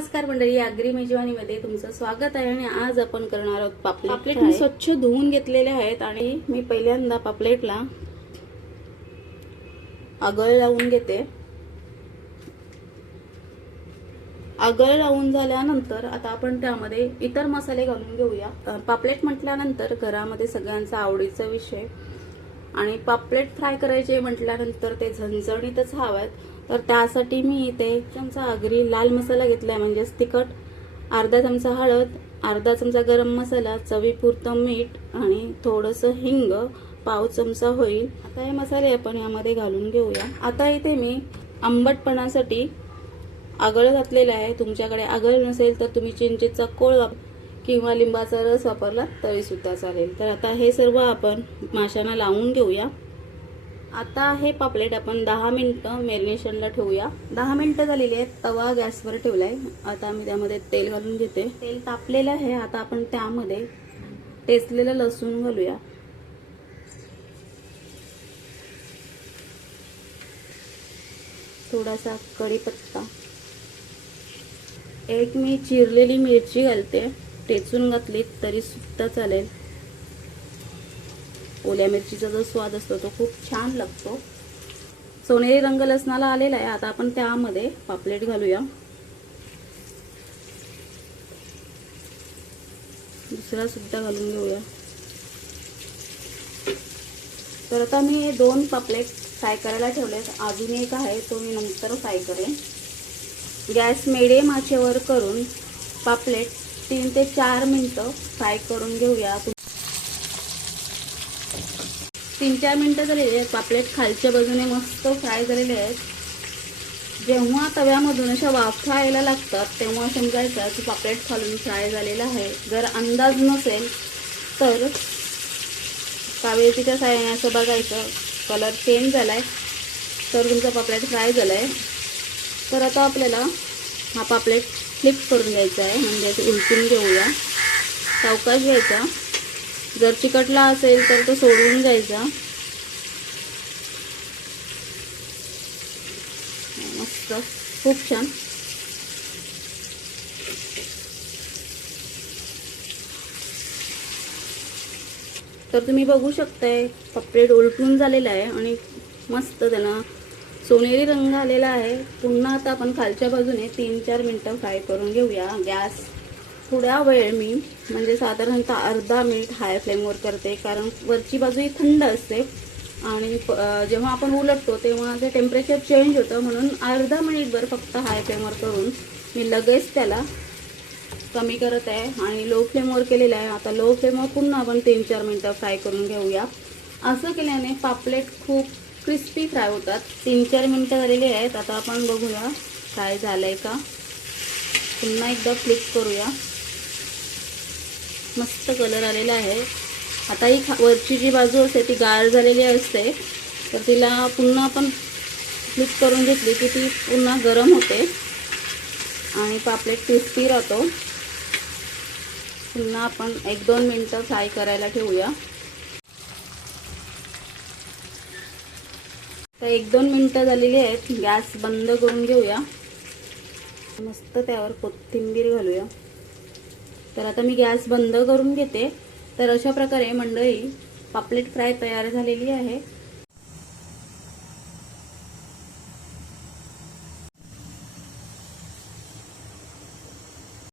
नमस्कार मंडळी आगरी मेजवानीमध्ये तुमचं स्वागत आहे आणि आज आपण करणार आहोत पापलेट पापलेट मी स्वच्छ धुवून घेतलेले आहेत आणि मी पहिल्यांदा पापलेटला आगळ लावून घेते. आगळ लावून झाल्यानंतर आता आपण त्यामध्ये इतर मसाले घालून घेऊया. पापलेट म्हटल्यानंतर घरामध्ये सगळ्यांचा आवडीचा विषय. आणि पापलेट फ्राय करायचे म्हटल्यानंतर ते झणझणीतच हवेत. तर त्यासाठी मी इथे चमचा आगरी लाल मसाला घेतला आहे म्हणजेच तिखट अर्धा चमचा हळद अर्धा चमचा गरम मसाला चवीपुरतं मीठ आणि थोडंसं हिंग पाव चमचा होईल. आता हे मसाले आपण यामध्ये घालून घेऊया. आता इथे मी आंबटपणासाठी आगळ घातलेला आहे. तुमच्याकडे आगळ नसेल तर तुम्ही चिंचेचा कोळ किंवा लिंबाचा रस वापरला तरीसुद्धा चालेल. तर आता हे सर्व आपण माशांना लावून घेऊया. आता हे पापलेट आपण दहा मिनटं मॅरिनेशनला ठेवूया. दहा मिनटं झालेली आहेत तवा गॅसवर ठेवलाय. आता मी त्यामध्ये तेल घालून घेते. तेल तापलेलं आहे आता आपण त्यामध्ये टेचलेलं लसूण घालूया. थोडासा कढीपत्ता. एक मी चिरलेली मिरची घालते. टेचून घातली तरी सुद्धा चालेल. ओल्या मिरचीचा जो स्वाद असतो तो खूप छान लागतो. सोनेरी रंग लसणाला आलेला आहे. आता आपण त्यामध्ये पापलेट घालूया. दुसरा सुद्धा घालून घेऊया. तर आता मी दोन पापलेट फ्राय करायला ठेवलेत. अजून एक आहे तो मी नंतर फ्राय करेन. गॅस मिडियम आचेवर करून पापलेट तीन ते चार मिनटं फ्राय करून घेऊया. तीन चार मिनटं झालेली आहेत पापलेट खालच्या बाजूने मस्त फ्राय झालेले आहेत. जेव्हा तव्यामधून अशा वाफा यायला लागतात तेव्हा समजायचं की पापलेट खालून फ्राय झालेला आहे. जर अंदाज नसेल तर कावेरीच्या साह्याने असं बघायचं. कलर चेंज झाला आहे तर तुमचा पापलेट फ्राय झालाय. तर आता आपल्याला हा पापलेट फ्लिप करून घ्यायचा आहे. म्हणजे उलटून घेऊया. सावकाश घ्यायचा. जर चिकटला असेल तर तो सोडून जायचा मस्त. खूप छान. तर तुम्ही बघू शकताय पापलेट उलटून झालेला आहे आणि मस्त त्याला सोनेरी रंग आलेला आहे. पुन्हा आता आपण खालच्या बाजूने तीन चार मिनटं फ्राय करून घेऊया. गॅस थोड्या वेळ मी म्हणजे साधारणतः अर्धा मिनिट हाय फ्लेमवर करते कारण वरची बाजू ही थंड असते. आणि प- जेव्हा आपण उलटतो तेव्हा ते टेम्परेचर चेंज होतं. म्हणून अर्धा मिनिटभर फक्त हाय फ्लेमवर करून मी लगेच त्याला कमी करत आहे. आणि लो फ्लेमवर केलेलं आहे. आता लो फ्लेमवर पुन्हा आपण तीन चार मिनटं फ्राय करून घेऊया. असं केल्याने पापलेट खूप क्रिस्पी फ्राय होतात. तीन चार मिनटं झालेली आहेत. आता आपण बघूया फ्राय आहे का. पुन्हा एकदा फ्लिप करूया. मस्त कलर आलेला आहे. आता ही खा वरची जी बाजू असते ती गाळ झालेली असते. तर तिला पुन्हा आपण फ्लिप करून घेतली की ती पुन्हा गरम होते. आणि पापलेट क्रिस्पी राहतो. पुन्हा आपण एक दोन मिनटं फ्राय करायला ठेवूया. तर एक दोन मिनटं झालेली आहेत. गॅस बंद करून घेऊया. मस्त त्यावर कोथिंबीर घालूया. तर आता मी गॅस बंद करून घेते. तर अशा प्रकारे मंडळी पापलेट फ्राय तयार झालेली आहे.